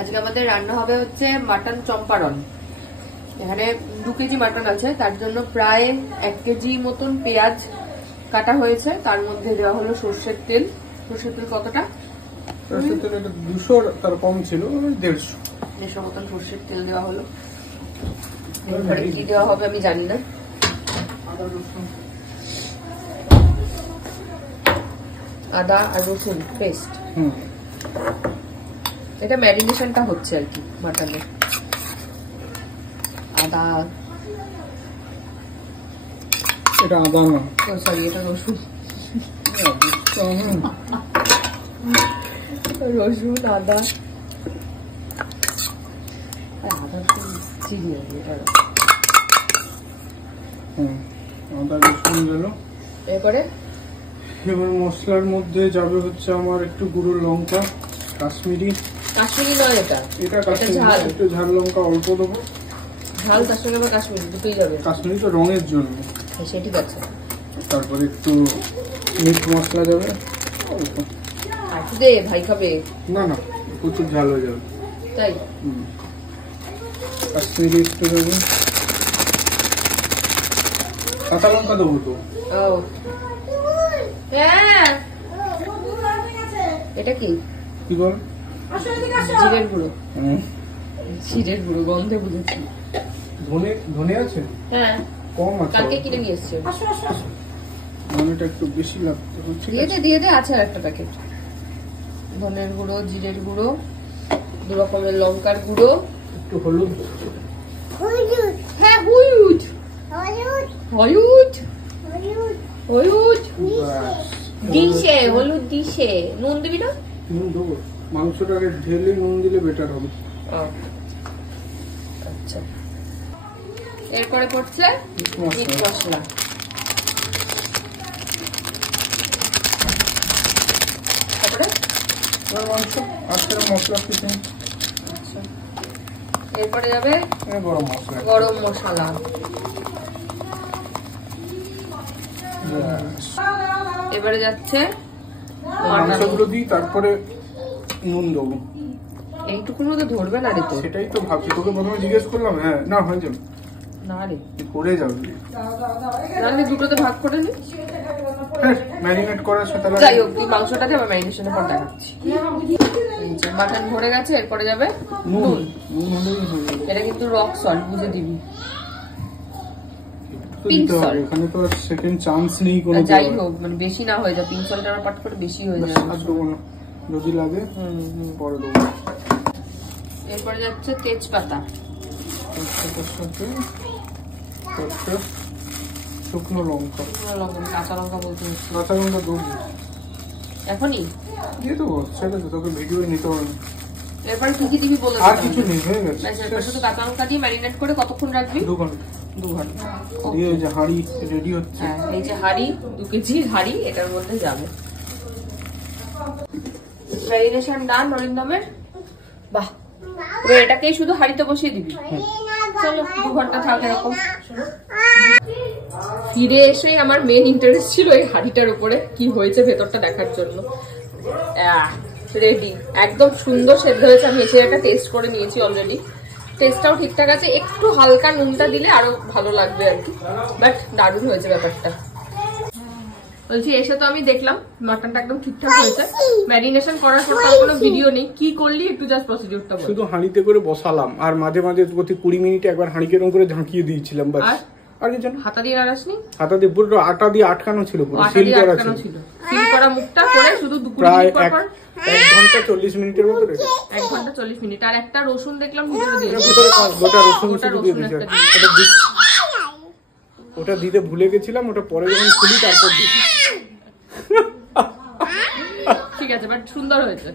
আজকে আমাদের রান্না হবে হচ্ছে মাটন চম্পারন। এখানে 2 কেজি মাটন আছে, তার জন্য প্রায় 1 কেজি মতন পেঁয়াজ কাটা হয়েছে। তার মধ্যে দেওয়া হলো সর্ষের তেল। সর্ষের তেল কতটা? সর্ষের তেল এটা 200 তার কম ছিল, 150 মতন সর্ষের তেল দেওয়া হলো। এরপরে কি দেওয়া হবে আমি জানি না। আদা আর রসুন পেস্ট। এটা ম্যারিনেশনটা হচ্ছে আর কি মাটনে। আদা, এটা আদা না, সরি এটা রসুন। রসুন আদা আদা চিনি এটা। আদা রসুন গেল। এরপরে এবার মশলার মধ্যে যাবে হচ্ছে আমার একটু গুঁড়ো লঙ্কা, কাশ্মীরি নয় এটা, এটা ঝাল, একটু ঝাল লঙ্কা অল্প দেবো। ঝাল কাশ্মীরি বা কাশ্মীরি দুটোই যাবে। কাশ্মীরি তো রঙের জন্য, সে ঠিক আছে। তারপরে একটু মিট মশলা যাবে অল্প। একটু দে, ভাই খাবে না না, প্রচুর ঝাল হয়ে যাবে তাই। কাশ্মীরি একটু দেবো, কাঁচা লঙ্কা দেবো তো। এটা কি কি বল? জিরের গুঁড়ো। জিরের গুঁড়ো গন্ধে বুঝেছি। ধনে আছে? হ্যাঁ কম আছে, কালকে কিনে নিয়ে এসছে। ধনেটা একটু বেশি লাগতে হচ্ছে। দিয়ে দে আছে আর একটা প্যাকেট। ধনের গুঁড়ো, জিরের গুঁড়ো, 2 রকমের লঙ্কার গুঁড়ো, একটু হলুদ। হ্যাঁ হলুদ দিশে, হলুদ দিশে। নুন দিবি না? নুন দেবো, মাংসটাকে ঢেলে নুন দিলে বেটার হবে। আচ্ছা, এরপরে পড়ছে মিট মশলা। তারপরে মাংস আর মশলা কিছু। আচ্ছা, এরপরে যাবে গরম মশলা। এবারে যাচ্ছে মাংসগুলো দিই, তারপরে নুন দেবো। এইটুকুর মধ্যে ধরবে না রে? তো সেটাই তো ভাবছি, তোকে প্রথমে জিজ্ঞেস করলাম। হ্যাঁ না, হয়ে যাবে না রে, করে যাবে। তাহলে দুটোতে ভাগ করে নি। ম্যারিনেট করার সাথে যাই হোক, তুই মাংসটাকে আবার ম্যারিনেশনের পর দেখাচ্ছি। মাটন ভরে গেছে, এরপরে যাবে নুন। এটা কিন্তু রক সল্ট, বুঝে দিবি। পিঙ্ক সল্ট, এখানে তো সেকেন্ড চান্স নেই কোনো। যাই হোক, মানে বেশি না হয়ে যায়। পিঙ্ক সল্ট আমার পাট করে বেশি হয়ে যায়, যদি লাগে পরে দেবো। এরপরে যাচ্ছে তেজপাতা, শুকনো লঙ্কা, কাঁচা লঙ্কা বলতে হচ্ছে। কাঁচা লঙ্কা দেবো এখনই দিয়ে দেবো, সেটা তো তোকে ভিডিও নিতে হবে না। এরপরে কি কি দিবি বলে? আর কিছু নেই, হয়ে গেছে। শুধু কাঁচা লঙ্কা দিয়ে ম্যারিনেট করে কতক্ষণ রাখবি? 2 ঘন্টা। 2 ঘন্টা। এই যে হাঁড়ি রেডি হচ্ছে। হ্যাঁ, এই যে হাঁড়ি, 2 কেজির হাঁড়ি, এটার মধ্যে যাবে ম্যারিনেশন। ডান অরিন্দমের। বাহ, এটাকেই শুধু হাঁড়িতে বসিয়ে দিবি। চলো 2 ঘন্টা থাক এরকম। ফিরে এসেই আমার মেন ইন্টারেস্ট ছিল এই হাঁড়িটার উপরে কি হয়েছে ভেতরটা দেখার জন্য। রেডি, একদম সুন্দর সেদ্ধ হয়েছে। আমি এসে একটা টেস্ট করে নিয়েছি অলরেডি, টেস্টটাও ঠিকঠাক আছে। একটু হালকা নুনটা দিলে আরো ভালো লাগবে আর কি, বাট দারুণ হয়েছে ব্যাপারটা। বলছি, এসে তো আমি দেখলাম মাটনটা একদম ঠিকঠাক হয়েছে। ম্যারিনেশন করার পর তার কোনো ভিডিও নেই, কি করলি একটু জাস্ট প্রসিডিউরটা বল। শুধু হাঁড়িতে করে বসালাম, আর মাঝে মাঝে প্রতি 20 মিনিটে একবার হাঁড়িকে এরকম করে ঝাঁকিয়ে দিয়েছিলাম, বাস। আর কিছু না। হাতা দিয়ে নাড়াসনি? হাতা দিয়ে পুরো আটা দিয়ে আটকানো ছিল, পুরো সিল করা ছিল। সিল করা মুখটা করে শুধু 2 প্রায় মিনিট পর 1 ঘন্টা 40 মিনিটের মতো রেখে। 1 ঘন্টা 40 মিনিট। আর একটা রসুন দেখলাম ভিতরে দিয়ে, গোটা রসুন শুধু দিয়ে দিয়েছি। ওটা দিতে ভুলে গেছিলাম, ওটা পরে যখন খুলি তারপর দিই। ঠিক আছে, বাট সুন্দর হয়েছে।